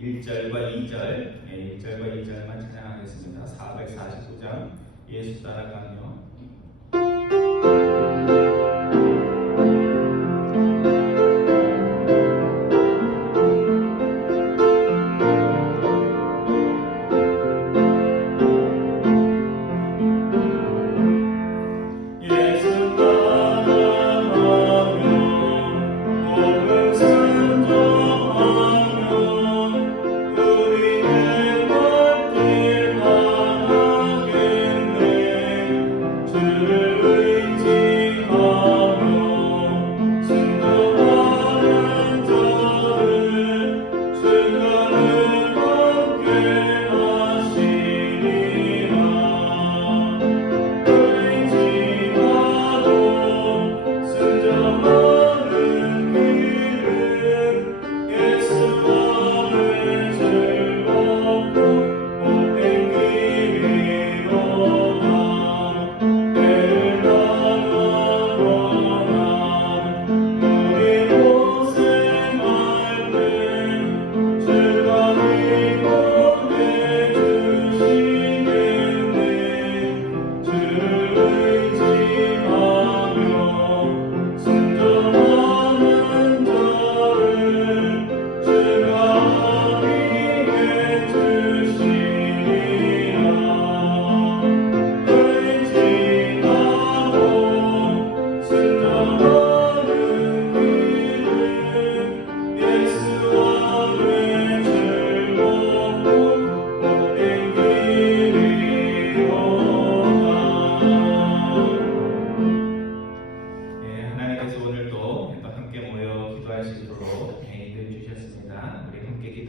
1절과 2절, 1절과 2절만 찬양하겠습니다. 449장 예수 따라가며.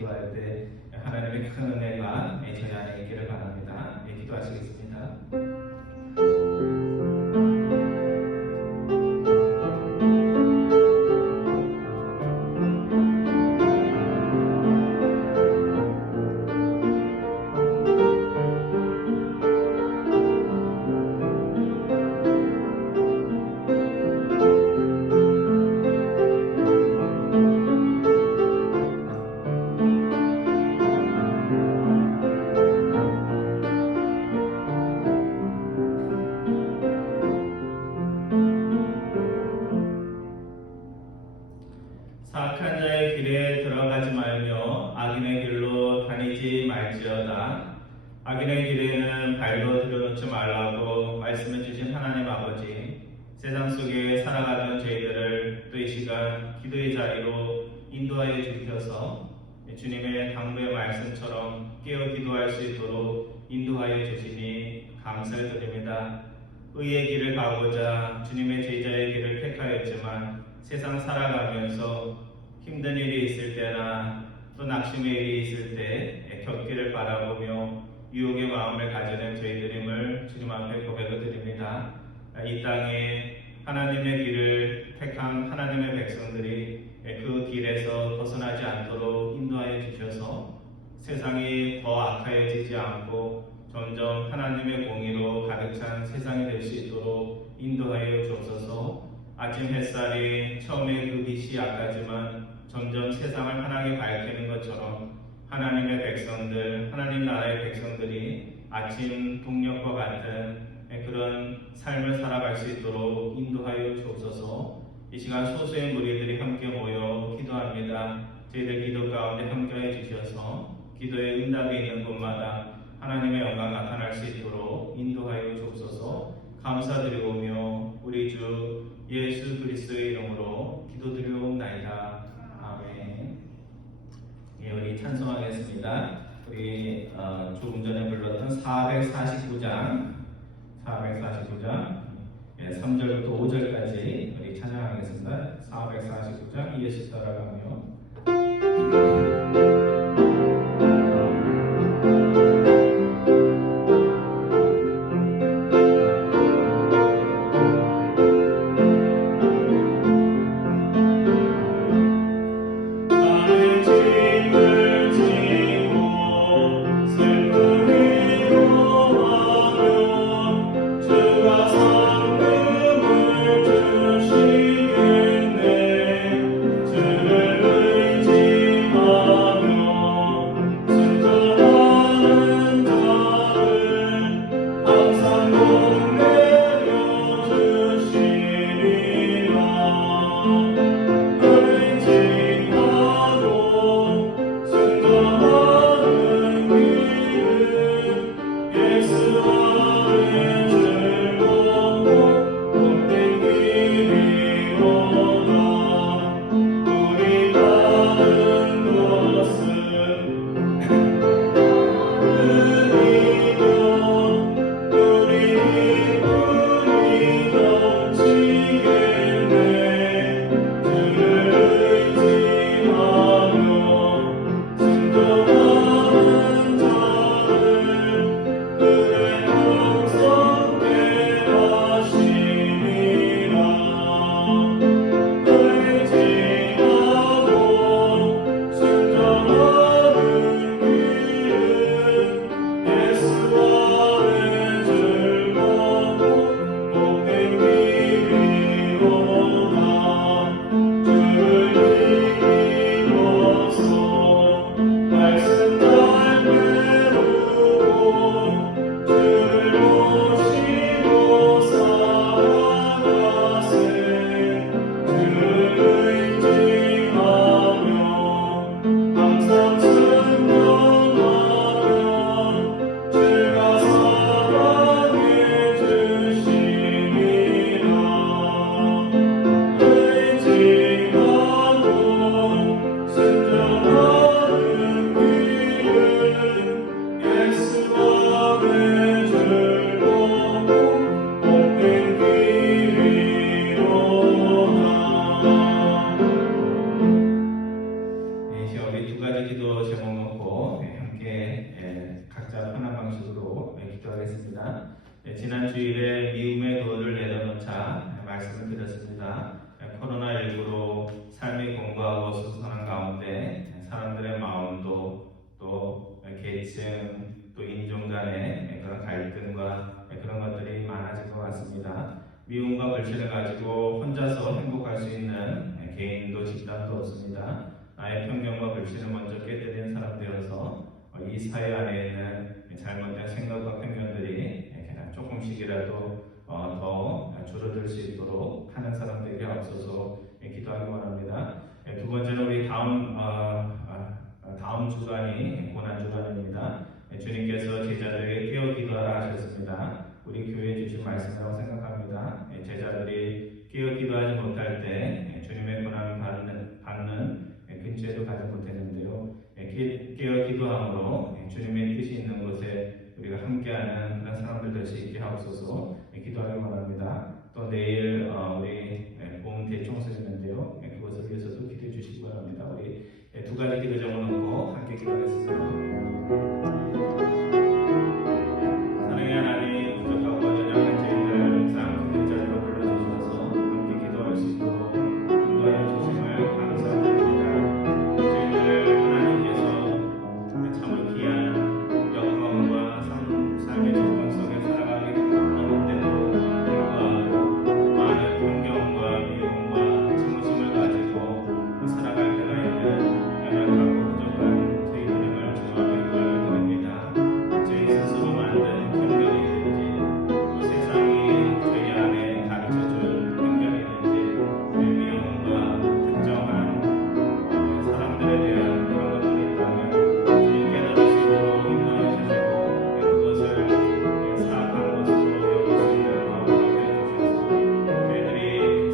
기도할 때 하나님의 큰 은혜가 저희 안에 있기를 바랍니다. 기도하시겠습니다. 사악한 자의 길에 들어가지 말며 악인의 길로 다니지 말지어다. 악인의 길에는 발도 들여놓지 말라고 말씀해 주신 하나님 아버지, 세상 속에 살아가는 저희들을 또 이 시간 기도의 자리로 인도하여 주셔서 주님의 당부의 말씀처럼 깨어 기도할 수 있도록 인도하여 주시니 감사를 드립니다. 의의 길을 가고자 주님의 제자의 길을 택하였지만 세상 살아가면서 힘든 일이 있을 때나 또 낙심의 일이 있을 때 겪기를 바라보며 유혹의 마음을 가지는 저희들임을 주님 앞에 고백을 드립니다. 이 땅에 하나님의 길을 택한 하나님의 백성들이 그 길에서 벗어나지 않도록 인도하여 주셔서 세상이 더 악하여지지 않고 점점 하나님의 공의로 가득 찬 세상이 될 수 있도록 인도하여 주옵소서. 아침 햇살이 처음에 그 빛이 약하지만 점점 세상을 환하게 밝히는 것처럼 하나님의 백성들, 하나님 나라의 백성들이 아침 동력과 같은 그런 삶을 살아갈 수 있도록 인도하여 주옵소서. 이 시간 소수의 무리들이 함께 모여 기도합니다. 저희들 기도 가운데 함께해 주셔서 기도의 응답이 있는 곳마다 하나님의 영광 나타날 수 있도록 인도하여 주옵소서. 감사드리오며 우리 주 예수 그리스도의 이름으로 기도드리옵나이다. 아멘. 우리 찬송하겠습니다. 우리 조금 전에 불렀던 449장 3절부터 5절까지 우리 찬양하겠습니다. 449장 예수 따라가며. 주가 상급을 주시겠네. 주를 가지 기도 제목 놓고 함께 각자 편한 방식으로 기도하겠습니다. 지난 주일에 미움의 도를 내려놓자 말씀을 드렸습니다. 코로나19로 삶이 공고하고 수선한 가운데 사람들의 마음도 또 계층 또 인종 간의 그런 갈등과 그런 것들이 많아질 것 같습니다. 미움과 불신을 가지고 혼자서 행복할 수 있는 개인도 집단도 없습니다. 나의 편견과 불신을 먼저 깨뜨리는 사람 되어서 이 사회 안에 있는 잘못된 생각과 편견들이 조금씩이라도 더 줄어들 수 있도록 하는 사람들에게 앞서서 기도하기 원합니다. 두 번째는 우리 다음 주간이 고난 주간입니다. 주님께서 제자들에게 깨어 기도하라 하셨습니다. 우리 교회에 주신 말씀이라고 생각합니다. 제자들이 깨어 기도하지 못할 때 주님의 고난을 받는 근처에도 가지 못했는데요. 깨어 기도함으로 주님의 뜻이 있는 곳에 우리가 함께하는 그런 사람들 될 수 있게 하옵소서 기도하기 원합니다. 또 내일 우리 봄 대청소 있는데요. 그것을 위해서도 기도해 주시기 바랍니다. 우리 두 가지 기도 적어놓고 함께 기도하겠습니다. 사랑의 하나님, 부족하고 연약한 저희들 쌍 그 자리로 불러주셔서 함께 기도할 수 있도록 인도하여 주심을 감사드립니다. 저희들을 하나님께서 참을 귀한 영광과 삶의 조건 속에 살아가게 하는 때도 불구하고 많은 편견과 미움과 증오심을 가지고 살아갈 때가 있는 연약하고 부족한 저희들임을 주님께 고백드립니다. 저희 스스로 만든 편견이든지 또 세상이 저희 안에 가르쳐준 편견이든지 미움과 특정한 사람들에 대한 그런 것들이 있다면 주님 깨달을 수 있도록 인도해 주시고 그것을 사악한 것으로 여길 수 있는 마음을 갖게 해주셔서 저희들이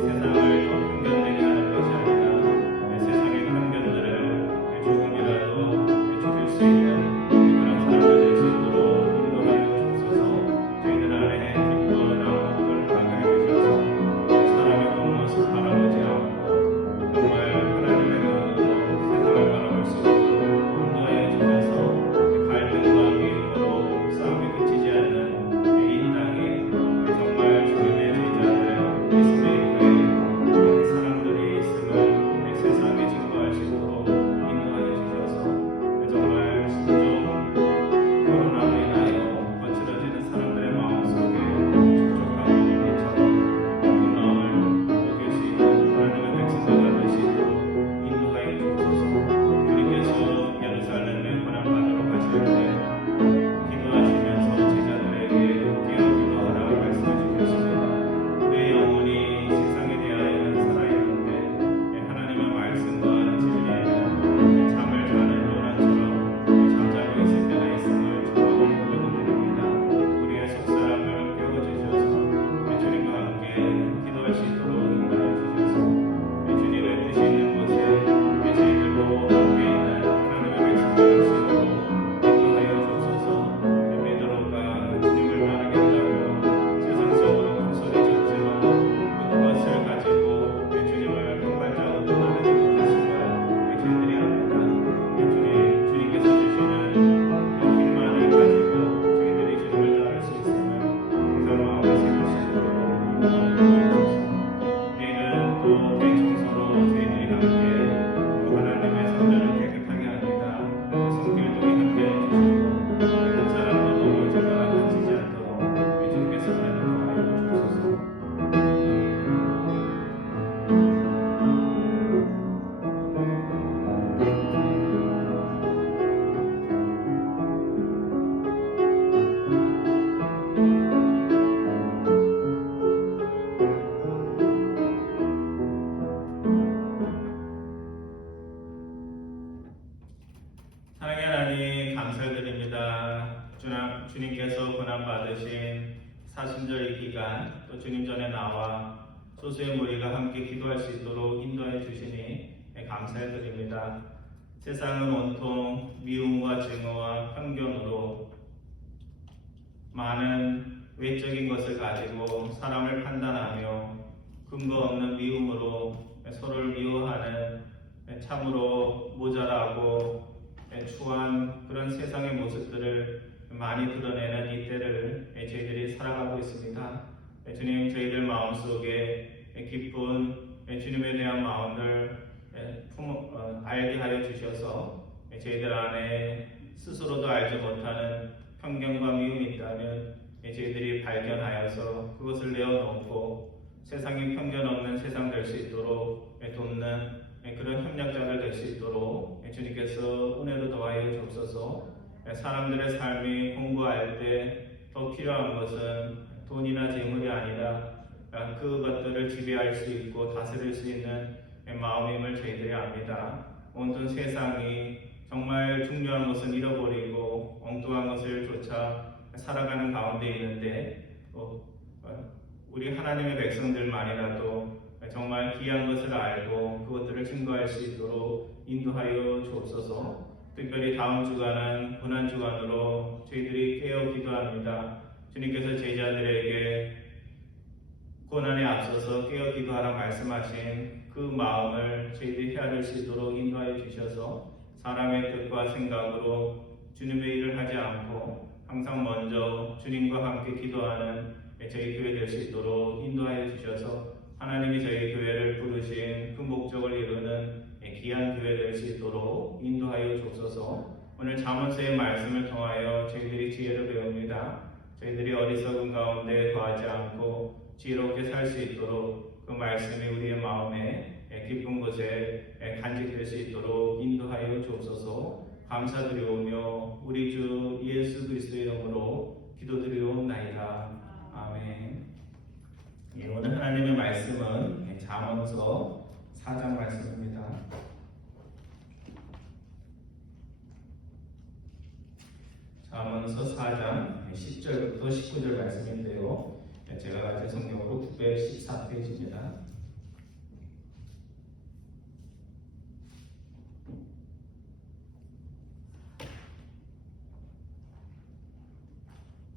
세상을 더 편견되게 하는 것이 아니라 세상의 편견들을 조금이라도 죽일 수 있는 그런 사람들 될 수 있도록 인도하여 주셔서 저희들 안에 기뻐 나오는 것을 허락하여 주셔서 사람의 본 모습 바라보지 않고 정말 하나님의 눈으로 세상을 바라볼 수 있도록 인도하여 주셔서 갈등과 미움으로 싸움이 그치지 않는 이 땅에 정말 주님의 제자들 예수의 사람들이 있음을 세상에 증거할 수 있도록 인도하여 주셔서 정말 심정 코로나로 인하여 거칠어지는 사람들의 마음속에 촉촉한 빛처럼 그 마음을 녹일 수 있는 하나님의 백성들과 될 수 있도록 인도하여 주옵소서. 주님께서 예루살렘에 고난받으러 가실 때 기도하시면서 제자들에게 깨어 기도하라 말씀해 주셨습니다. 우리의 영혼이 세상에 대하여는 살아있는데 하나님의 말씀과 진리에는 잠을 자는 요나처럼 잠자고 있을 때가 있음을 주님께 고백드립니다. 우리의 속사람을 깨워주셔서 주님과 함께 기도할 수 있도록 인도해 주셔서 주님의 뜻이 있는 곳에 저희들도 함께 있는 하나님의 백성이 될 수 있도록 인도하여 주옵소서. 베드로가 주님을 따르겠다고 세상적으로 큰 소리 쳤지만 그것을 가지고 주님을 한 발자국 떠나지 못했음을 저희들이 압니다. 주님께서 주시는 그 힘만을 가지고 저희들이 주님을 따를 수 있음을 그 마음을 새길 수 있도록 인도하여 주옵소서. 내일은 또 대청소로 저희들이 함께 또 하나님의 성전을 깨끗하게 합니다. 그 성길동에 함께 해주시고 한 사람도 너무 제가 다치지 않도록 주님께서 인도하여 주옵소서. 사랑의 하나님 감사드립니다. 주님께서 고난받으신 사순절 이 기간 또 주님 전에 나와 소수의 무리가 함께 기도할 수 있도록 인도해 주시니 감사드립니다. 세상은 온통 미움과 증오와 편견으로 많은 외적인 것을 가지고 사람을 판단하며 근거 없는 미움으로 서로를 미워하는 참으로 모자라고 통해서 저희들 안에 스스로도 알지 못하는 편견과 미움이 있다면 저희들이 발견하여서 그것을 내어놓고 세상에 편견 없는 세상 될 수 있도록 돕는 그런 협력자들 될 수 있도록 주님께서 은혜로 더하여 주옵소서. 사람들의 삶이 공부할 때 더 필요한 것은 돈이나 재물이 아니라 그것들을 지배할 수 있고 다스릴 수 있는 마음임을 저희들이 압니다. 온전 세상이 정말 중요한 것은 잃어버리고 엉뚱한 것을 쫓아 살아가는 가운데 있는데 우리 하나님의 백성들만이라도 정말 귀한 것을 알고 그것들을 증거할 수 있도록 인도하여 주옵소서. 특별히 다음 주간은 고난 주간으로 저희들이 깨어 기도합니다. 주님께서 제자들에게 고난에 앞서서 깨어 기도하라 말씀하신 그 마음을 저희들이 헤아릴 수 있도록 인도하여 주셔서 사람의 뜻과 생각으로 주님의 일을 하지 않고 항상 먼저 주님과 함께 기도하는 저희 교회 될 수 있도록 인도하여 주셔서 하나님이 저희 교회를 부르신 그 목적을 이루는 귀한 교회 될 수 있도록 인도하여 주옵소서. 오늘 잠언서의 말씀을 통하여 저희들이 지혜를 배웁니다. 저희들이 어리석은 가운데 거하지 않고 지혜롭게 살 수 있도록 그 말씀이 우리의 마음에 깊은 곳에 간직될 수 있도록 인도하여 주옵소서. 감사드리오며 우리 주 예수 그리스도의 이름으로 기도드리옵나이다. 아멘. 오늘 하나님의 말씀은 잠언서 4장 말씀입니다. 잠언서 4장 10절부터 19절 말씀인데요. 제가 가진 성경으로 914페이지입니다.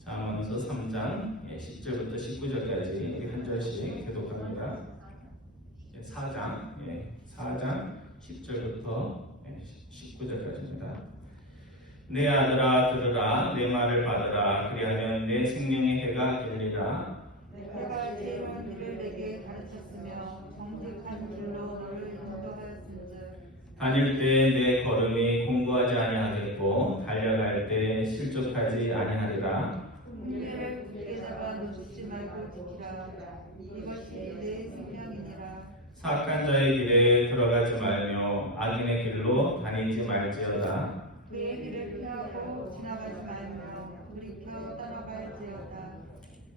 잠언서 3장 10절부터 19절까지 우리 한 절씩 교독합니다. 4장 10절부터 19절까지입니다. 내 아들아 들으라 내 말을 받으라 그리하면 내 생명의 해가 길리라. 내가 지혜로운 길을 내게 가르쳤으며 정직한 길로 너를 인도하였은즉 다닐 때 내 걸음이 공고하지 아니하겠고 달려갈 때 실족하지 아니하리라. 군대를 굳게 잡아 놓치지 말고 지키라. 이것이 내 생명이니라. 사악한 자의 길에 들어가지 말며 악인의 길로 다니지 말지어다. 그의 길을 피하고 지나가지 말며 돌이켜 따라갈지어다.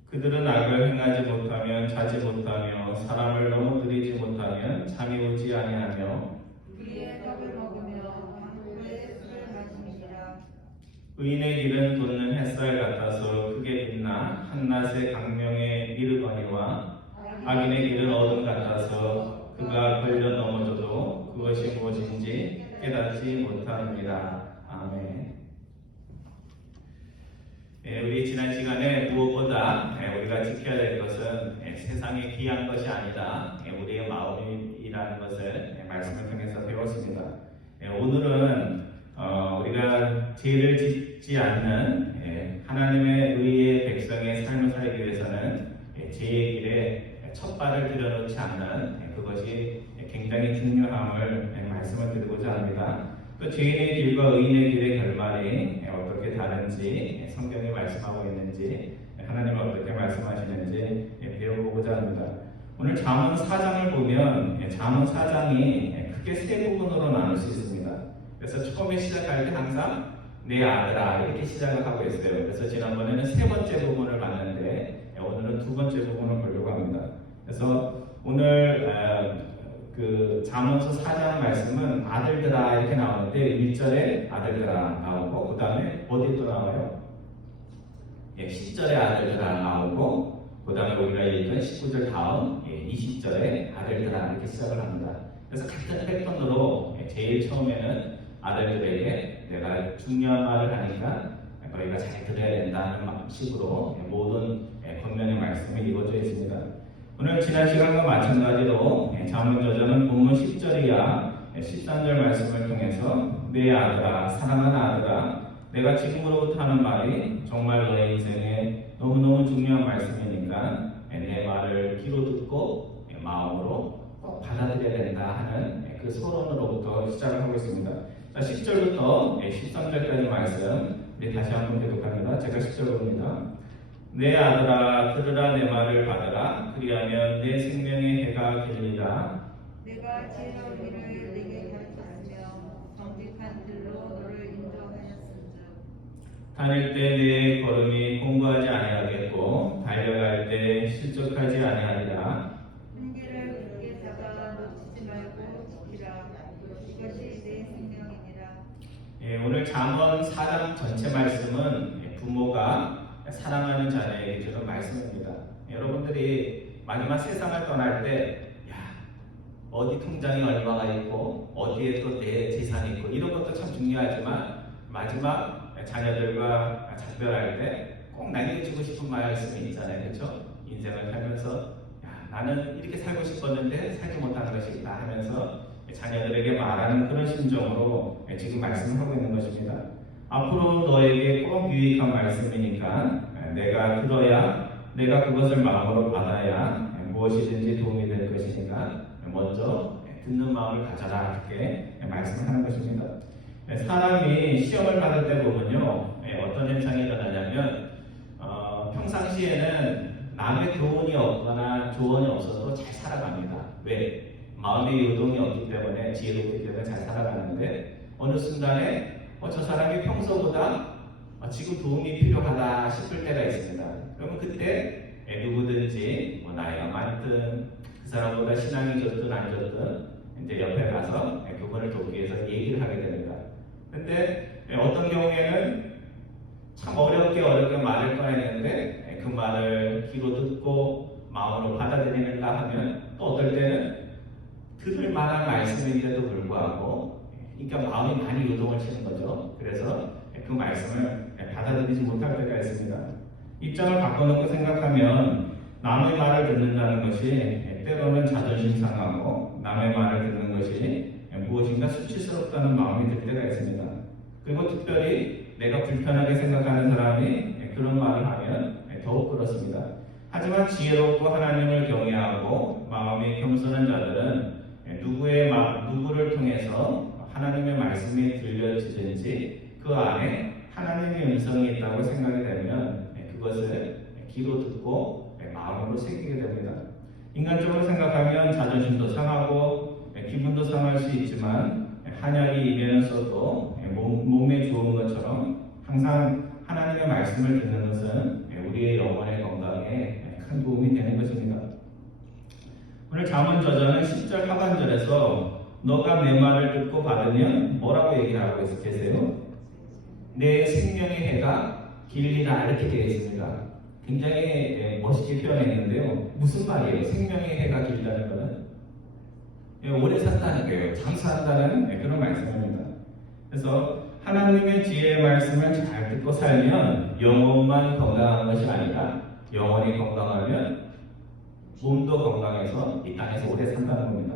그들은 악을 행하지 못하면 자지 못하며 사람을 넘어뜨리지 못하면 잠이 오지 아니하며 그의 떡을 먹으며 방구의 술을 마심이니라. 의인의 길은 돋는 햇살 같아서 크게 빛나 한낮의 강명에 이르거니와 악인의 길은 어둠 같아서 그가 걸려 넘어져도 그것이 무엇인지 깨닫지 못하느니라. 아멘. 우리 지난 시간에 무엇보다 우리가 지켜야 될 것은 세상에 귀한 것이 아니다. 우리의 마음이라는 것을 말씀을 통해서 배웠습니다. 오늘은 우리가 죄를 짓지 않는 하나님의 의의 백성의 삶을 살기 위해서는 죄의 길에 첫 발을 들여놓지 않는 그것이 굉장히 중요함을 말씀을 드리고자 합니다. 또 죄인의 길과 의인의 길의 결말이 어떻게 다른지 성경이 말씀하고 있는지 하나님은 어떻게 말씀하시는지 배워보고자 합니다. 오늘 잠언 4장을 보면 잠언 4장이 크게 세 부분으로 나눌 수 있습니다. 그래서 처음에 시작할 때 항상 내 아들아 이렇게 시작을 하고 있어요. 그래서 지난번에는 세 번째 부분을 봤는데 오늘은 두 번째 부분을 보려고 합니다. 그래서 오늘 그 잠언서 4장 말씀은 아들들아 이렇게 나오는데 1절에 아들들아 나오고 그 다음에 어디 또 나와요? 10절에 아들들아 나오고 그 다음에 우리가 읽은 19절 다음 20절에 아들들아 이렇게 시작을 합니다. 그래서 같은 패턴으로 제일 처음에는 아들들에게 내가 중요한 말을 하니까 너희가 잘 들어야 된다는 식으로 모든 권면의 말씀이 이루어져 있습니다. 오늘 지난 시간과 마찬가지로 잠언저자는 본문 10절이야 13절 말씀을 통해서 내 아들아 사랑하는 아들아 내가 지금으로부터 하는 말이 정말 너의 인생에 너무너무 중요한 말씀이니까 내 말을 귀로 듣고 마음으로 꼭 받아들여야 된다 하는 그 서론으로부터 시작을 하고 있습니다. 자, 10절부터 13절까지 말씀 우리 다시 한번 교독합니다. 제가 10절 봅니다. 내 아들아 들으라 내 말을 받으라 그리하면 내 생명의 해가 길리라. 내가 지혜로운 일을 네게 가르쳤으며 정직한 길로 너를 인도하였은즉 다닐 때 내 걸음이 공부하지 아니하겠고 달려갈 때 실족하지 아니하리라. 한계를 굳게 잡아 놓치지 말고 지키라. 이것이 내 생명이니라. 오늘 잠언 4장 전체 말씀은 부모가 사랑하는 자녀에게 주는 말씀입니다. 여러분들이 마지막 세상을 떠날 때 어디 통장에 얼마가 있고 어디에 또 내 재산이 있고 이런 것도 참 중요하지만 마지막 자녀들과 작별할 때 꼭 나에게 주고 싶은 말씀이 있잖아요. 그렇죠? 인생을 살면서 나는 이렇게 살고 싶었는데 살지 못하는 것이 있다 하면서 자녀들에게 말하는 그런 심정으로 지금 말씀을 하고 있는 것입니다. 앞으로 너에게 꼭 유익한 말씀이니까 내가 들어야 내가 그것을 마음으로 받아야 무엇이든지 도움이 될 것이니까 먼저 듣는 마음을 가져라 이렇게 말씀을 하는 것입니다. 사람이 시험을 받을 때 보면요 어떤 현상이 일어나냐면 평상시에는 남의 교훈이 없거나 조언이 없어도 잘 살아갑니다. 왜? 마음의 요동이 없기 때문에 지혜롭기 때문에 잘 살아가는데 어느 순간에 저 사람이 평소보다 지금 도움이 필요하다 싶을 때가 있습니다. 그러면 그때 누구든지 나이가 많든 그 사람보다 신앙이 좋든 안 좋든 이제 옆에 가서 그분을 돕기 위해서 얘기를 하게 됩니다. 근데 어떤 경우에는 참 어렵게 말을 꺼내는데 그 말을 귀로 듣고 마음으로 받아들이는가 하면 또 어떨 때는 들을 만한 말씀인데도 불구하고 그러니까 마음이 많이 요동을 치는 거죠. 그래서 그 말씀을 받아들이지 못할 때가 있습니다. 입장을 바꿔놓고 생각하면 남의 말을 듣는다는 것이 때로는 자존심 상하고 남의 말을 듣는 것이 무엇인가 수치스럽다는 마음이 들 때가 있습니다. 그리고 특별히 내가 불편하게 생각하는 사람이 그런 말을 하면 더욱 그렇습니다. 하지만 지혜롭고 하나님을 경외하고 마음이 겸손한 자들은 누구를 통해서 하나님의 말씀이 들려지든지 그 안에 하나님의 음성이 있다고 생각이 되면 그것을 귀로 듣고 마음으로 새기게 됩니다. 인간적으로 생각하면 자존심도 상하고 기분도 상할 수 있지만 한약이 입에는 써도 몸에 좋은 것처럼 항상 하나님의 말씀을 듣는 것은 우리의 영혼의 건강에 큰 도움이 되는 것입니다. 오늘 잠언 저자는 10절 하반절에서 너가 내 말을 듣고 받으면 뭐라고 얘기를 하고 계세요? 내 생명의 해가 길리라 이렇게 되어 있습니다. 굉장히 멋있게 표현했는데요. 무슨 말이에요? 생명의 해가 길다는 것은 오래 산다는 거예요. 장수한다는 그런 말씀입니다. 그래서 하나님의 지혜의 말씀을 잘 듣고 살면 영혼만 건강한 것이 아니라 영혼이 건강하면 몸도 건강해서 이 땅에서 오래 산다는 겁니다.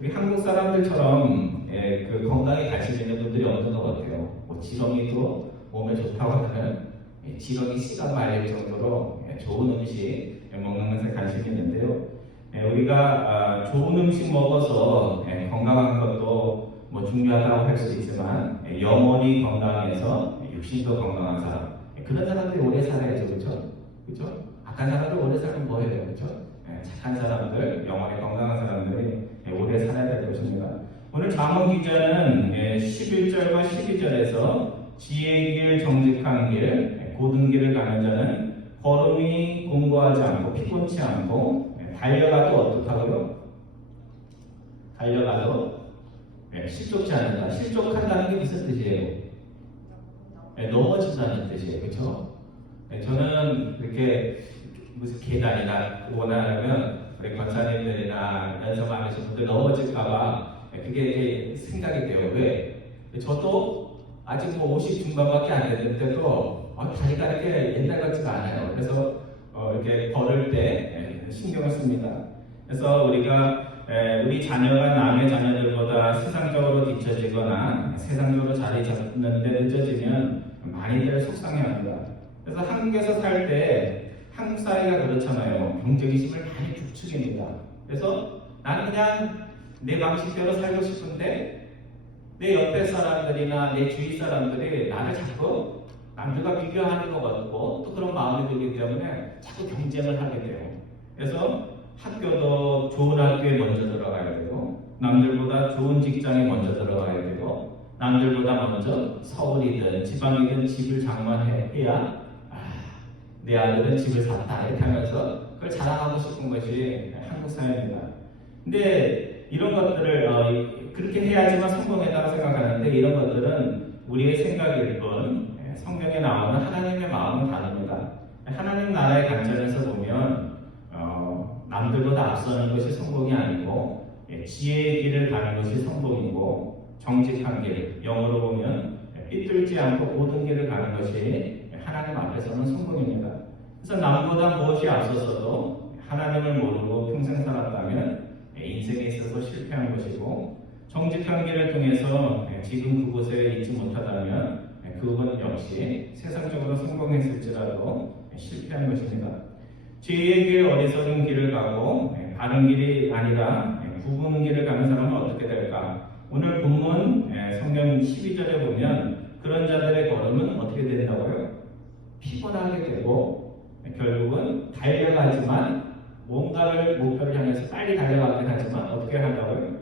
우리 한국 사람들처럼 그 건강에 관심 있는 분들이 없는 것 같아요. 지렁이도 몸에 좋다고 하는 지렁이 씨가 말릴 정도로 좋은 음식 먹는 것에 관심이 있는데요. 우리가 좋은 음식 먹어서 건강한 것도 중요하다고 할 수도 있지만 영혼이 건강해서 육신도 건강한 사람 그런 사람들이 오래 살아야죠. 그렇죠? 악한 사람들 오래 살면 뭐예요? 그렇죠? 착한 사람들, 영혼이 건강한 사람들이 오래 살아야 될 것입니다. 오늘 잠언 기자는 11절과 12절에서 지혜의 길, 정직한 길, 고든 길을 가는 자는 걸음이 공고하지 않고 피곤치 않고 달려가도 어떻다고요? 달려가도 실족지 않는다. 실족한다는 게 무슨 뜻이에요? 넘어진다는 뜻이에요. 그렇죠? 저는 이렇게 무슨 계단이나 원하면 우리 권사님들이나 연습 많으신 분들 넘어질까봐 그게 생각이 돼요. 왜? 저도 아직 50 중반밖에 안 됐는데도 다리가 이렇게 옛날 같지가 않아요. 그래서 이렇게 걸을 때 신경을 씁니다. 그래서 우리가 우리 자녀가 남의 자녀들보다 세상적으로 뒤처지거나 세상적으로 자리 잡는 데 늦어지면 많이들 속상해합니다. 그래서 한국에서 살 때 한국 사회가 그렇잖아요. 경쟁심을 많이 부추깁니다. 그래서 나는 그냥 내 방식대로 살고 싶은데 내 옆에 사람들이나 내 주위 사람들이 나를 자꾸 남들과 비교하는 것 같고 또 그런 마음이 들기 때문에 자꾸 경쟁을 하게 돼요. 그래서 학교도 좋은 학교에 먼저 들어가야 되고 남들보다 좋은 직장에 먼저 들어가야 되고 남들보다 먼저 서울이든 지방이든 집을 장만해야 내 아들은 집을 샀다 이렇게 하면서 그걸 자랑하고 싶은 것이 한국 사회입니다. 근데 이런 것들을 그렇게 해야지만 성공했다고 생각하는데 이런 것들은 우리의 생각일 뿐 성경에 나오는 하나님의 마음은 다릅니다. 하나님 나라의 관점에서 보면 남들보다 앞서는 것이 성공이 아니고 지혜의 길을 가는 것이 성공이고 정직한 길, 영어로 보면 삐뚤지 않고 고든 길을 가는 것이 하나님 앞에서는 성공입니다. 그래서 남보다 무엇이 앞서서도 하나님을 모르고 평생 살았다면 인생에 있어서 실패한 것이고 정직한 길을 통해서 지금 그곳에 있지 못하다면 그건 역시 세상적으로 성공했을지라도 실패한 것입니다. 지혜의 길, 어리석은 길을 가고 바른 길이 아니라 굽은 길을 가는 사람은 어떻게 될까? 오늘 본문 성경 12절에 보면 그런 자들의 걸음은 어떻게 된다고요? 피곤하게 되고 결국은 달려가지만 뭔가를 목표를 향해서 빨리 달려가긴 하지만 어떻게 한다고요?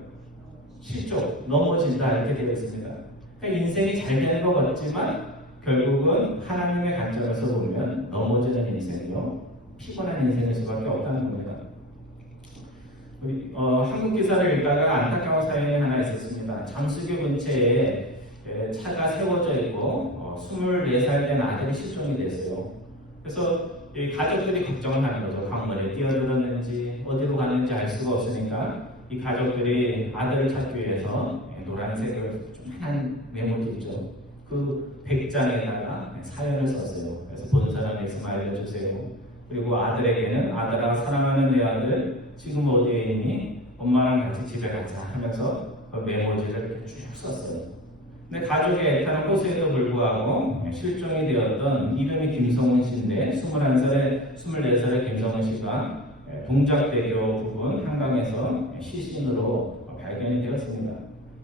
실족, 넘어진다 이렇게 되어 있습니다. 그러니까 인생이 잘 되는 것 같지만 결국은 하나님의 관점에서 보면 넘어지는 인생이요 피곤한 인생일 수밖에 없다는 겁니다. 한국 기사를 읽다가 안타까운 사연이 하나 있었습니다. 잠수교 근처에 차가 세워져 있고 24살 된 아들이 실종이 됐어요. 그래서 이 가족들이 걱정을 하는 거죠. 강물에 뛰어들었는지 어디로 갔는지 알 수가 없으니까 이 가족들이 아들을 찾기 위해서 노란색을 좀 환한 메모지 있죠. 그 100장에다가 사연을 썼어요. 그래서 본 사람이 있으면 알려주세요. 그리고 아들에게는 아들아 사랑하는 내 아들 지금 어디에 있니? 엄마랑 같이 집에 가자 하면서 그 메모지를 이렇게 쭉 썼어요. 근데 가족의 애타는 호소에도 불구하고 실종이 되었던 이름이 김성훈 씨인데 21살에 24살의 김성훈 씨가 동작대교 부근 한강에서 시신으로 발견이 되었습니다.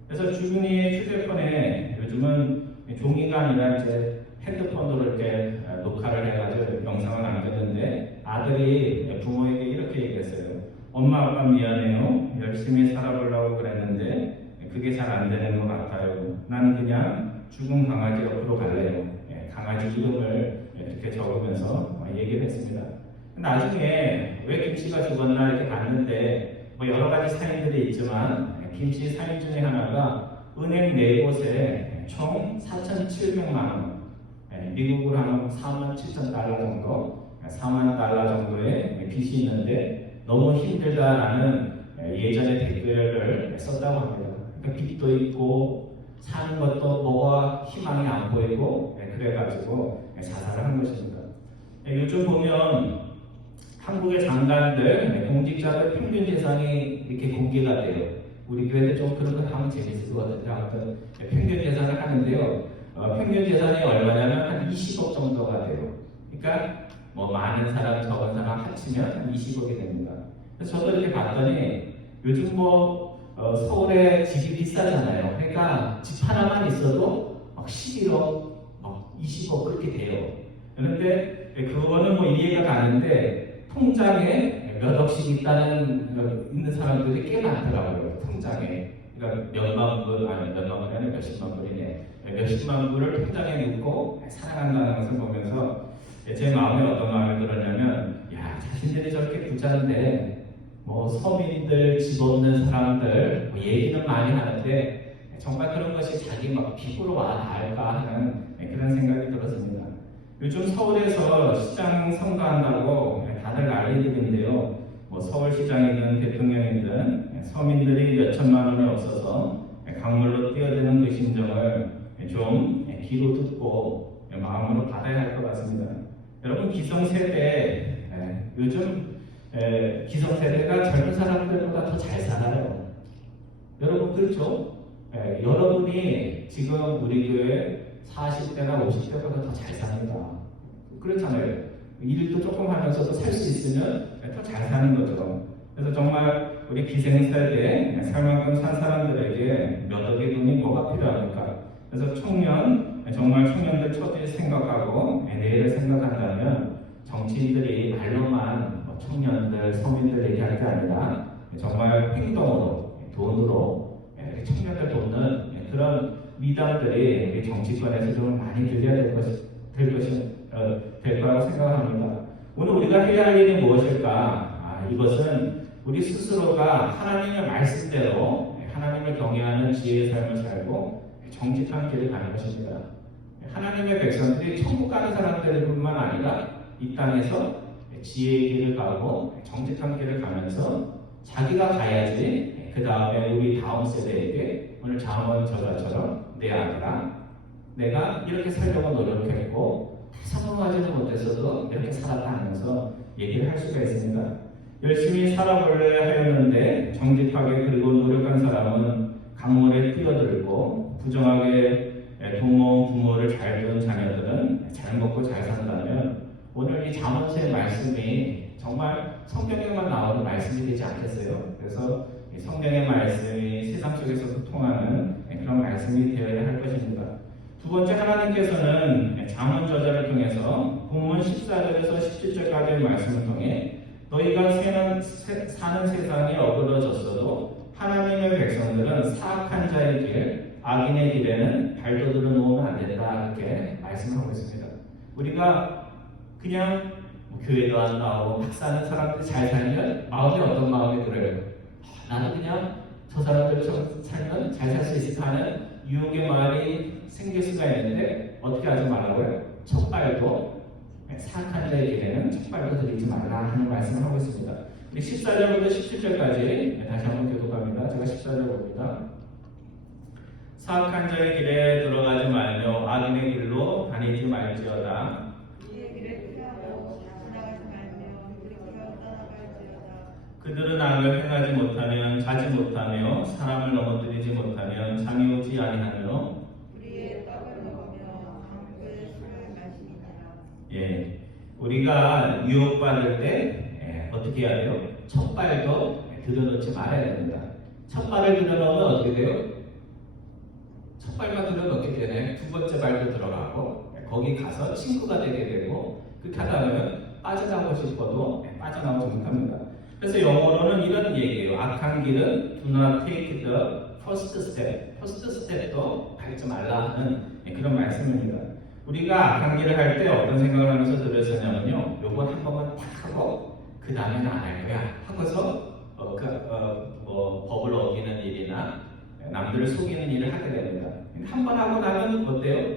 그래서 주민이 휴대폰에 요즘은 종이가 아니라 이제 핸드폰으로 이렇게 녹화를 해가지고 영상을 남겼는데 아들이 부모에게 이렇게 얘기했어요. 엄마 아빠 미안해요. 열심히 살아보려고 그랬는데 그게 잘 안 되는 것 같아요. 나는 그냥 죽은 강아지 옆으로 갈래요. 강아지 이름을 이렇게 적으면서 얘기를 했습니다. 나중에 왜 김씨가 죽었나 이렇게 봤는데 뭐 여러 가지 사인들이 있지만 김씨 사인 중에 하나가 은행 4곳에 총 4,700만 원, 미국으로 하면 47,000달러 정도, 4만 달러 정도의 빚이 있는데 너무 힘들다라는 예전의 댓글을 썼다고 합니다. 그러니까 빚도 있고 사는 것도 뭐가 희망이 안 보이고 그래가지고 자살을 한 것입니다. 요즘 보면 한국의 장관들, 공직자들 평균 재산이 이렇게 공개가 돼요. 우리 교회도 좀 그런 거 하면 재밌을 것 같은데 아무튼 평균 재산을 하는데요. 평균 재산이 얼마냐면 한 20억 정도가 돼요. 그러니까 뭐 많은 사람, 적은 사람 합치면 한 20억이 됩니다. 그래서 저도 이렇게 봤더니 요즘 뭐 서울에 집이 비싸잖아요. 그러니까 집 하나만 있어도 막 11억, 막 20억 그렇게 돼요. 그런데 그거는 뭐 이해가 가는데 통장에 몇 억씩 있는 사람들이 꽤 많더라고요. 통장에. 그러니까 몇만 불, 아니 몇만 불이 아니라 몇십만 불이네. 몇십만 불을 통장에 넣고 살아간다는 것을 보면서 제 마음에 어떤 마음이 들었냐면 야 자신들이 저렇게 부자인데 뭐 서민들, 집 없는 사람들 뭐 얘기는 많이 하는데 정말 그런 것이 자기 막 피부로 와 닿을까 하는 그런 생각이 들었습니다. 요즘 서울에서 시장 선거한다고 다들 난리들인데요. 뭐 서울시장이든 대통령이든 서민들이 몇 천만 원이 없어서 강물로 뛰어드는 그 심정을 좀 귀로 듣고 마음으로 받아야 할 것 같습니다. 여러분 기성세대 요즘 기성세대가 젊은 사람들보다 더 잘 살아요. 여러분 그렇죠? 여러분이 지금 우리 교회 40대나 50대보다 더 잘 삽니다. 그렇잖아요. 일도 조금 하면서도 살 수 있으면 더 잘 사는 거죠. 그래서 정말 우리 기생세대 살만큼 산 사람들에게 몇 억의 돈이 뭐가 필요합니까? 그래서 정말 청년들 처지를 생각하고 내일을 생각한다면 정치인들이 말로만 청년들, 서민들 얘기할 게 아니라 정말 행동으로, 돈으로 청년들 돕는 그런 미담들이 우리 정치권에서 좀 많이 들려야 될 거라고 생각합니다. 오늘 우리가 해야 할 일이 무엇일까? 이것은 우리 스스로가 하나님의 말씀대로 하나님을 경외하는 지혜의 삶을 살고 정직한 길을 가는 것입니다. 하나님의 백성들이 천국 가는 사람들뿐만 아니라 이 땅에서 지혜의 길을 가고 정직한 길을 가면서 자기가 가야지 그 다음에 우리 다음 세대에게 오늘 잠언 저자처럼 내 아들아 내가 이렇게 살려고 노력했고 성공하지는 못했어도 이렇게 살았다 하면서 얘기를 할 수가 있습니다. 열심히 살아볼래 하였는데 정직하게 그리고 노력한 사람은 강물에 뛰어들고 부정하게 부모를 잘 둔 자녀들은 잘 먹고 잘 산다면 오늘 이 잠언서의 말씀이 정말 성경에만 나오는 말씀이 되지 않겠어요? 그래서 이 성경의 말씀이 세상 속에서도 통하는 그런 말씀이 되어야 할 것입니다. 두 번째, 하나님께서는 잠언 저자를 통해서 본문 14절에서 17절까지의 말씀을 통해 너희가 사는 세상이 어그러졌어도 하나님의 백성들은 사악한 자의 길, 악인의 길에는 발도 들어놓으면 안 된다 이렇게 말씀을 하고 있습니다. 우리가 그냥 교회도 안 나오고 막 사는 사람들이 잘 살면 마음에 어떤 마음이 들어요? 나는 그냥 저 사람들처럼 살면 잘 살 수 있을까 하는 유혹의 마음이 생길 수가 있는데 어떻게 하지 말라고요? 첫발도 사악한 자의 길에는 첫발도 들이지 말라 하는 말씀을 하고 있습니다. 14절부터 17절까지 다시 한번 교독합니다. 제가 14절 봅니다. 사악한 자의 길에 들어가지 말며 악인의 길로 다니지 말지어다. 그의 길을 피하고 지나가지 말며 그의 길을 떠나갈지어다. 그들은 악을 행하지 못하면 자지 못하며 사람을 넘어뜨리지 못하면 잠이 오지 아니하며 우리의 떡을 먹으며 강구의 술을 마시니라. 예, 우리가 유혹받을 때 어떻게 해야 돼요? 첫 발도 들여놓지 말아야 됩니다. 첫 발을 들여놓으면 어떻게 돼요? 첫 발만 들여놓게 되네. 두 번째 발도 들어가고 거기 가서 친구가 되게 되고 그렇게 하다 보면 빠져나오고 싶어도 빠져나오지 못합니다. 그래서 영어로는 이런 얘기예요. 악한 길은 do not take the first step. first step도 밟지 말라 하는 그런 말씀입니다. 우리가 악한 길을 할 때 어떤 생각을 하면서 들으셨냐면요. 요건 한 번만 딱 하고 그 다음에는 안 할 거야 하고서 법을 어기는 일이나 남들을 속이는 일을 하게 됩니다. 한 번 하고 나면 어때요?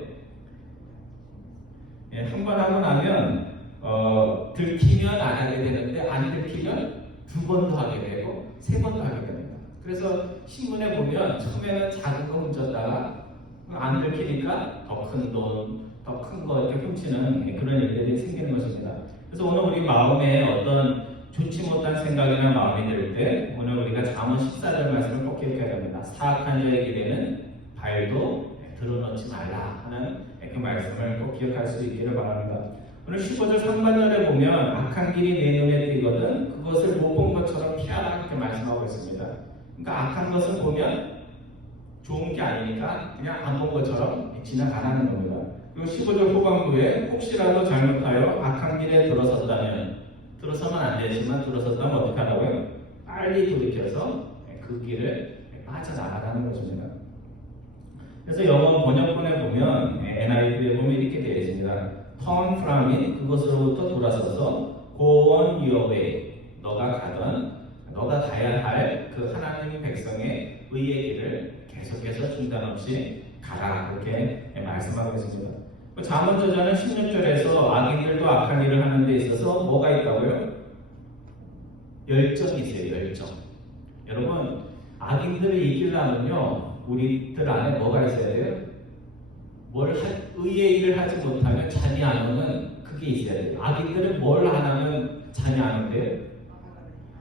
한 번 하고 나면 들키면 안 하게 되는데 안 들키면 두 번도 하게 되고 세 번도 하게 됩니다. 그래서 신문에 보면 처음에는 작은 거 훔쳤다가 안 들키니까 더 큰 돈, 더 큰 거 이렇게 훔치는 그런 일들이 생기는 것입니다. 그래서 오늘 우리 마음에 어떤 좋지 못한 생각이나 마음이 들 때 오늘 우리가 잠언 14절 말씀을 꼭 기억해야 됩니다. 사악한 자의 길에는 발도 들어놓지 말라 하는 그 말씀을 꼭 기억할 수 있기를 바랍니다. 오늘 15절 상반절에 보면 악한 길이 내 눈에 띄거든 그것을 못 본 것처럼 피하라 이렇게 말씀하고 있습니다. 그러니까 악한 것을 보면 좋은 게 아니니까 그냥 안 본 것처럼 지나가라는 겁니다. 그리고 15절 후반부에 혹시라도 잘못하여 악한 길에 들어서면 안 되지만 들어섰다면 어떻게 하라고요? 빨리 돌이켜서 그 길을 빠져나가라는 것입니다. 그래서 영어 번역본에 보면 NIV에 보면 이렇게 되어 있습니다. Turn from it, 그것으로부터 돌아서서 go on your way, 너가 가야 할 그 하나님 백성의 의의 길을 계속해서 중단 없이 가라 그렇게 말씀하고 있습니다. 잠언 저자는 16절에서 악인들도 악한 일을 하는 데 있어서 뭐가 있다고요? 열정이 있어요. 열정. 여러분 악인들을 이기려면요 우리들 안에 뭐가 있어야 돼요? 의의 일을 하지 못하면 잠이 안 오는 그게 있어야 돼요. 악인들은 뭘 안 하면 잠이 안 온대요?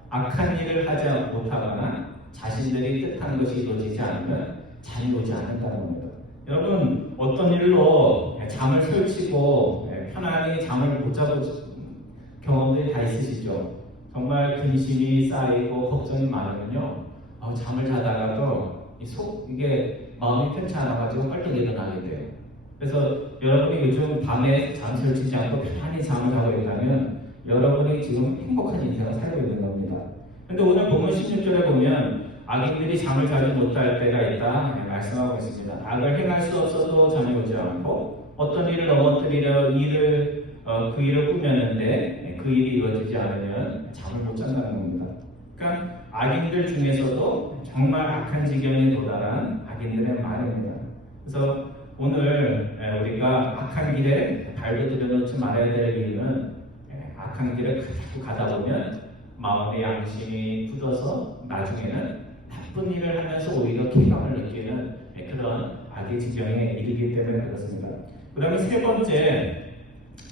악한 일을 하지 못하거나 자신들이 뜻한 것이 이루어지지 않으면 잠이 오지 않는다는 겁니다. 여러분 어떤 일로 잠을 설치고 편안히 잠을 못 자고 경험들이 다 있으시죠? 정말 근심이 쌓이고 걱정이 많으면요, 잠을 자다가도 이게 마음이 편치 않아가지고 벌떡 일어나게 돼요. 그래서 여러분이 요즘 밤에 잠 설치지 않고 편안히 잠을 자고 있다면 여러분이 지금 행복한 인생을 살고 있는 겁니다. 근데 오늘 본문 16절에 보면 악인들이 잠을 자지 못할 때가 있다 말씀하고 있습니다. 악을 행할 수 없어도 잠이 오지 않고 어떤 일을 넘어뜨리려 그 일을 꾸몄는데 그 일이 이루어지지 않으면 잠을 못 잔다는 겁니다. 그러니까 악인들 중에서도 정말 악한 지경에 도달한 악인들의 말입니다. 그래서 오늘 우리가 악한 길에 발도 들여놓지 말아야 될 이유는 악한 길을 자꾸 가다 보면 마음의 양심이 굳어서 나중에는 나쁜 일을 하면서 오히려 쾌감을 느끼는 그런 악의 지경에 이르기 때문에 그렇습니다. 그 다음에 세 번째,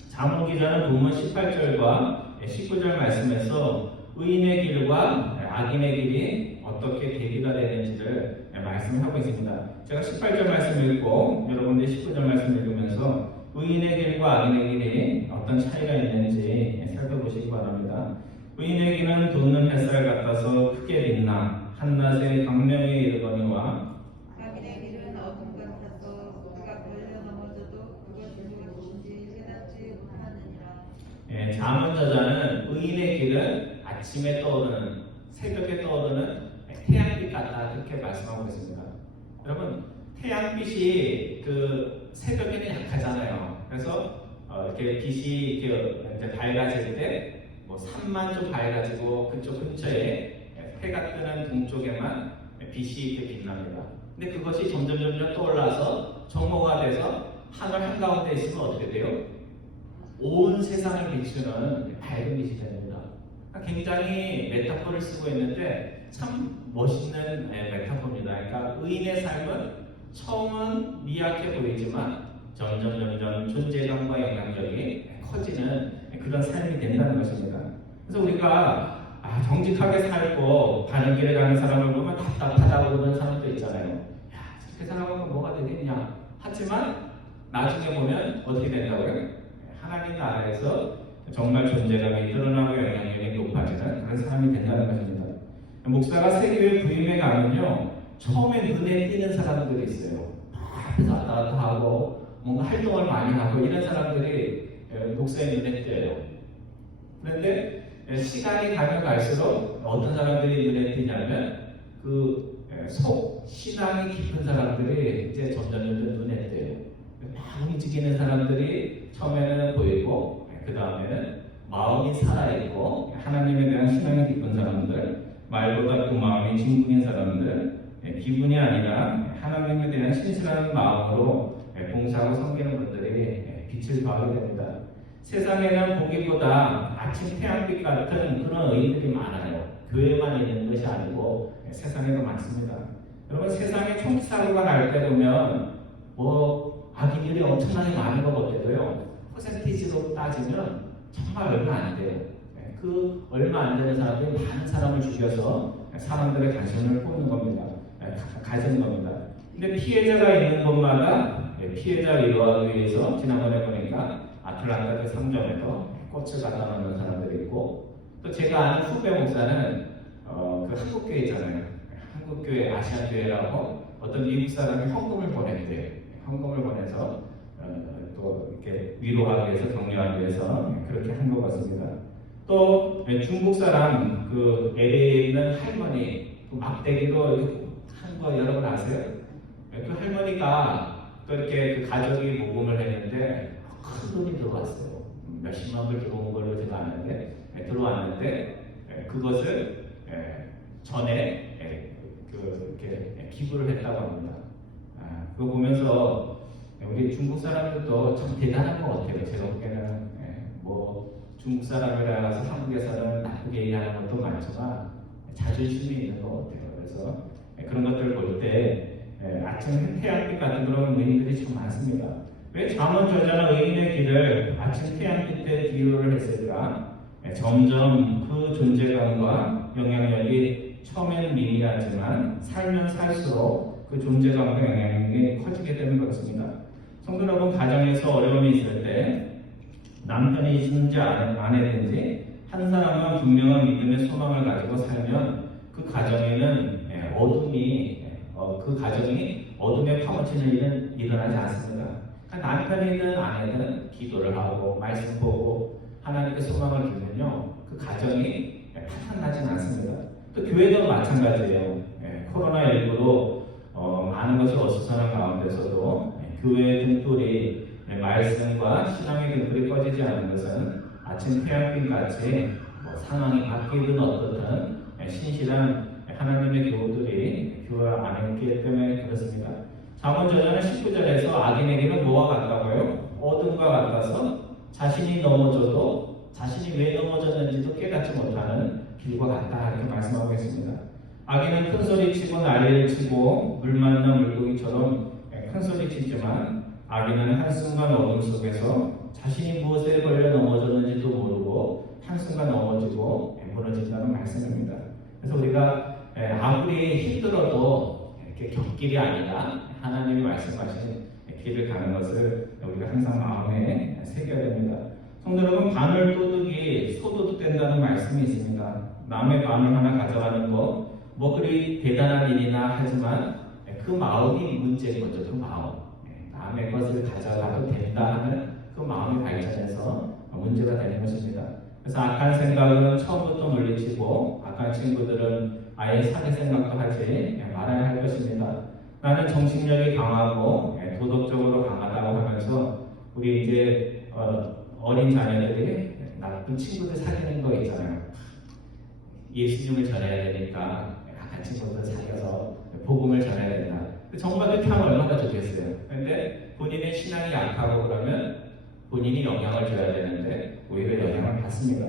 잠언 기자는 본문 18절과 19절 말씀에서 의인의 길과 악인의 길이 어떻게 대비가 되는지를 말씀하고 있습니다. 제가 18절 말씀 읽고 여러분들 19절 말씀 읽으면서 의인의 길과 악인의 길이 어떤 차이가 있는지 살펴보시기 바랍니다. 의인의 길은 돋는 햇살 같아서 크게 빛나 한낮에 광명에 이르거니와 악인의 길은 어둠 같아서 그가 걸려 넘어져도 그것이 무엇인지 깨닫지 못하느니라. 잠언 저자는 의인의 길은 아침에 떠오르는 새벽에 떠오르는 태양빛 같다 그렇게 말씀하고 있습니다. 여러분 태양빛이 그 새벽에는 약하잖아요. 그래서 이렇게 빛이 이제 밝아질 때 뭐 산만 좀 밝아지고 그쪽 근처에 해가 뜨는 동쪽에만 빛이 이렇게 빛납니다. 근데 그것이 점점 떠올라서 정오가 돼서 하늘 한가운데 있으면 어떻게 돼요? 온 세상을 비추는 밝은 빛이 됩니다. 굉장히 메타포를 쓰고 있는데 참 멋있는 메타포입니다. 그러니까 의인의 삶은 처음은 미약해 보이지만 점점 존재감과 영향력이 커지는 그런 삶이 된다는 것입니다. 그래서 우리가 정직하게 살고 바른 길에 가는 사람을 보면 답답하다고 그러는 사람도 있잖아요. 야, 저렇게 살아가면 뭐가 되겠냐. 하지만 나중에 보면 어떻게 된다고요? 하나님 나라에서 정말 존재감이 드러나고 영향력이 높아지는 그런 사람이 된다는 것입니다. 목사가 세교회 부임에 가면요, 처음에 눈에 띄는 사람들이 있어요. 앞에서 왔다 갔다 하고 뭔가 활동을 많이 하고 이런 사람들이 목사의 눈에 띄어요. 그런데 시간이 가면 갈수록 어떤 사람들이 눈에 띄냐면 신앙이 깊은 사람들이 이제 점점 눈에 띄어요. 막 움직이는 사람들이 처음에는 보이고 그 다음에는 마음이 살아있고 하나님에 대한 신앙이 깊은 사람들, 말보다 그 마음이 진국인 사람들, 기분이 아니라 하나님에 대한 신실한 마음으로 봉사하고 섬기는 분들이 빛을 발하게 됩니다. 세상에는 보기보다 아침 태양빛 같은 그런 의인들이 많아요. 교회만 있는 것이 아니고 세상에도 많습니다. 여러분 세상에 총기사고가 날 때 보면 악인들이 엄청나게 많은 것 같아도요, 퍼센티지로 따지면 정말 얼마 안 돼요. 그 얼마 안 되는 사람들이 많은 사람을 죽여서 사람들의 관심을 꽂는 겁니다. 가지는 겁니다. 근데 피해자가 있는 곳마다 피해자 위로하기 위해서 지난번에 보니까 아틀란타 그 상점에서 꽃을 갖다 놓는 사람들이 있고, 또 제가 아는 후배 목사는 그 한국교회 있잖아요. 한국교회 아시안교회라고 어떤 미국 사람이 헌금을 보냈대요. 헌금을 보내서 또 이렇게 위로하기 위해서 격려하기 위해서 그렇게 한 것 같습니다. 또 중국 사람 그 LA에 있는 할머니 그 막대기로 이렇게 한 거 여러분 아세요? 그 할머니가 또 이렇게 그 가족이 모금을 했는데 큰 돈이 들어왔어요. 몇십만 불 들어온 걸로 제가 아는데 들어왔는데 그것을 전에 이렇게 기부를 했다고 합니다. 그거 보면서 우리 중국 사람들도 참 대단한 것 같아요. 제가 보기에는 중국 사람이라서 한국에서는 나쁘게 얘기하는 것도 많지만 자존심이 있는 것 같아요. 그래서 그런 것들을 볼 때 아침 태양빛 같은 그런 의인들이 참 많습니다. 왜 잠언 저자는 의인의 길을 아침 태양빛에 비유를 했을까? 점점 그 존재감과 영향력이 처음에는 미미하지만 살면 살수록 그 존재감과 영향력이 커지게 되는 것입니다. 성도 여러분, 가정에서 어려움이 있을 때 남편이든지 아내든지 한 사람만 분명한 믿음의 소망을 가지고 살면 그 가정에는 그 가정이 어둠에 파묻히는 일은 일어나지 않습니다. 그러니까 남편이든 아내든 기도를 하고 말씀 보고 하나님께 소망을 두면요, 그 가정이 파탄나지는 않습니다. 또 교회도 마찬가지예요. 코로나19로 많은 것을 어수선한 가운데서도 교회의 등불이 말씀과 신앙의 등불이 꺼지지 않는 것은 아침 태양빛 같이 상황이 바뀌든 어떻든 신실한 하나님의 교우들이 교회 안에 있기 때문에 그렇습니다. 잠언저자는 19절에서 악인에게는 뭐와 같다고요? 어둠과 같아서 자신이 넘어져도 자신이 왜 넘어졌는지도 깨닫지 못하는 길과 같다, 이렇게 말씀하고 있습니다. 악인은 큰소리 치고 난리를 치고 물 만난 물고기처럼 큰소리 치지만 악인은 한순간 어둠 속에서 자신이 무엇에 걸려 넘어졌는지도 모르고 한순간 넘어지고 무너진다는 말씀입니다. 그래서 우리가 아무리 힘들어도 이렇게 곁길이 아니라 하나님이 말씀하신 길을 가는 것을 우리가 항상 마음에 새겨야 됩니다. 성도 여러분, 바늘도둑이 소도둑된다는 말씀이 있습니다. 남의 바늘 하나 가져가는 거 뭐 그리 대단한 일이나 하지만 그 마음이 문제인 거죠. 그 마음, 남의 것을 가져가도 된다 하는 그 마음이 발전해서 문제가 되는 것입니다. 그래서 악한 생각은 처음부터 물리치고 악한 친구들은 아예 사귈 생각도 하지 말아야 할 것입니다. 나는 정신력이 강하고 도덕적으로 강하다고 하면서 우리 이제 어린 자녀들이 나쁜 친구들 사귀는 거 있잖아요. 예수님을 전해야 되니까 악한 친구들 사귀어서 복음을 전해야 된다. 정말 그렇게 하면 얼마나 좋겠어요. 그런데 본인의 신앙이 약하고 그러면 본인이 영향을 줘야 되는데 오히려 영향을 받습니다.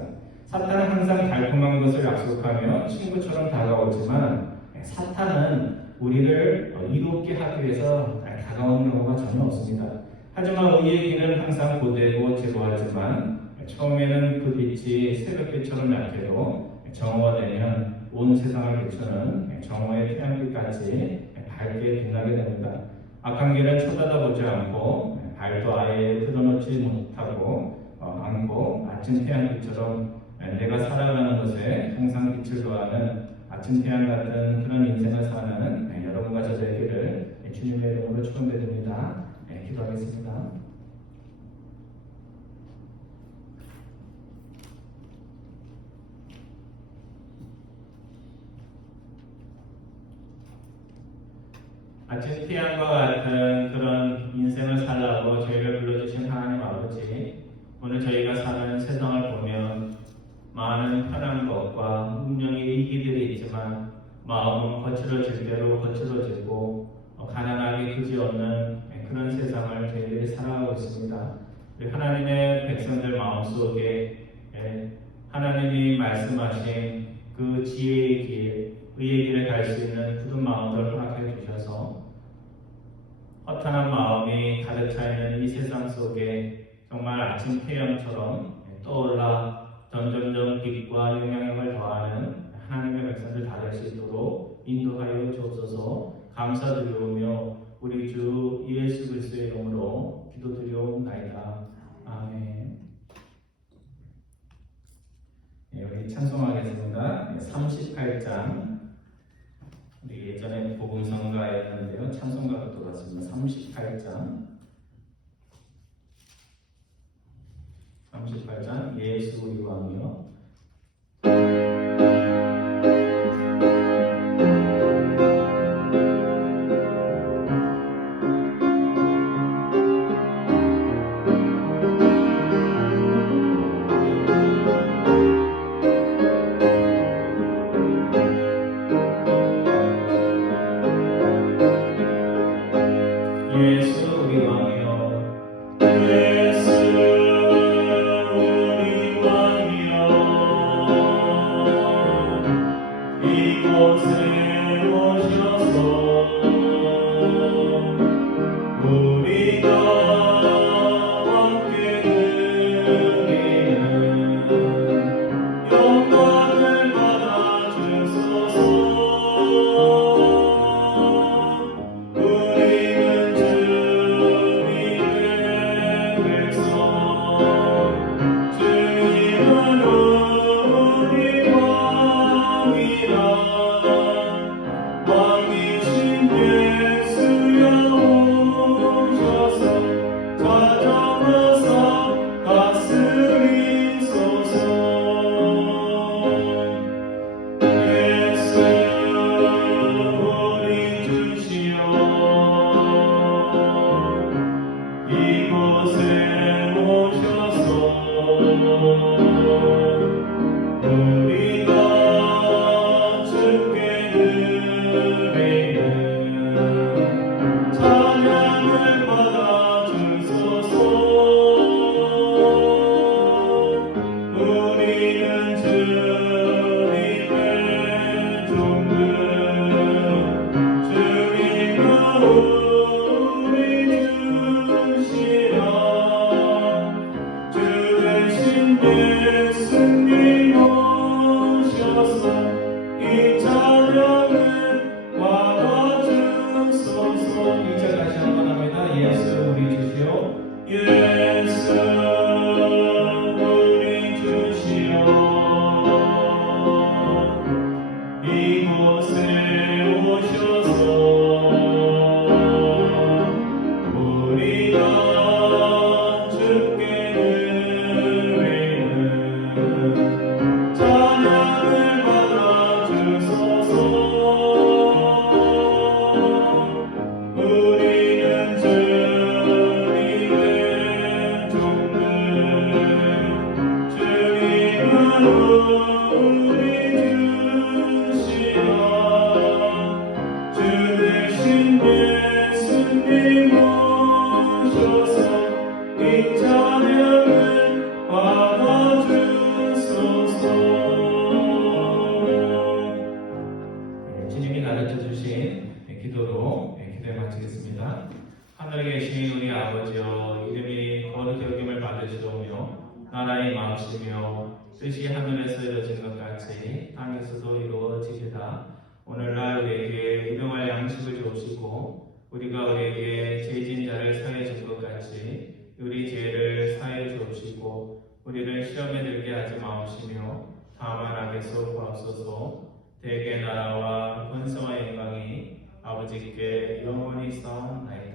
사탄은 항상 달콤한 것을 약속하며 친구처럼 다가오지만 사탄은 우리를 이롭게 하기 위해서 다가오는 경우가 전혀 없습니다. 하지만 의의 길은 항상 고되고 지루하지만 처음에는 그 빛이 새벽빛처럼 약해도 정오가 되면 온 세상을 비추는 정오의 태양빛같이 밝게 빛나게 됩니다. 악한 길은 쳐다보지 않고 발도 아예 들어놓지 못하고 않고 아침 태양빛처럼 내가 살아가는 것에 항상 빛을 더하는 아침 태양 같은 그런 인생을 사는 여러분과 저 되기를 주님의 이름으로 축원드립니다. 기도하겠습니다. 아침 태양과 같은 그런 인생을 살라고 저희를 불러주신 하나님 아버지, 오늘 저희가 사는 세상을 보면 많은 편한 것과 운명의 위기들이 있지만 마음은 거칠어질 대로 거칠어지고 가난하게 그지없는 그런 세상을 저희들이 살아가고 있습니다. 우리 하나님의 백성들 마음속에 하나님이 말씀하신 그 지혜의 길, 의의 길에 갈 수 있는 굳은 마음을 허락해 주셔서 허탄한 마음이 가득 차 있는 이 세상 속에 정말 아침 태양처럼 떠올라 점점점 빛과 영향력을 더하는 하나님의 백성들 다 될 수 있도록 인도하여 주옵소서. 감사드리오며 우리 주 예수 그리스도의 이름으로 기도드리옵나이다. 아멘. 우리 찬송하겠습니다. 38장. 우리 예전에 복음성가였는데요, 찬송가로 돌아왔습니다. 38장 예수 우리 왕이여. 예수 우리 왕이여. 예수 우리 왕이여. 이곳에 오셔서 우리가 함께 누리는 영광을 받아 주소서. 우리는 주님의 예수님 오셔서 이 찬양을 받아주소서. 2절 다시 한번 합니다. 예수 우리 주시오. 예수 우리 주시오. 이곳에 오셔서 우리가 주께 드리는 찬양을 받아주소서. 우리는 주님의 종들 주님은 우리 주시라. 주 대신 예수님 오셔서 이 찬양을 받아주소서. 주님이 가르쳐 주신 기도로 기도에 마치겠습니다. 하늘에 계신 우리 아버지여, 이름이 거룩히 여김을 받으시오며 나라의 마음이시며 뜻이 하늘에서 이루어진 것 같이 땅에서도 이루어지시다. 오늘날 우리에게 일용할 양식을 주옵시고 우리가 우리에게 죄진 자를 사해 준 것 같이 우리 죄를 사해 주옵시고 우리를 시험에 들게 하지 마옵시며 다만 악에서 구하옵소서. 대개 나라와 권세와 영광이 아버지께 영원히 있사옵나이다.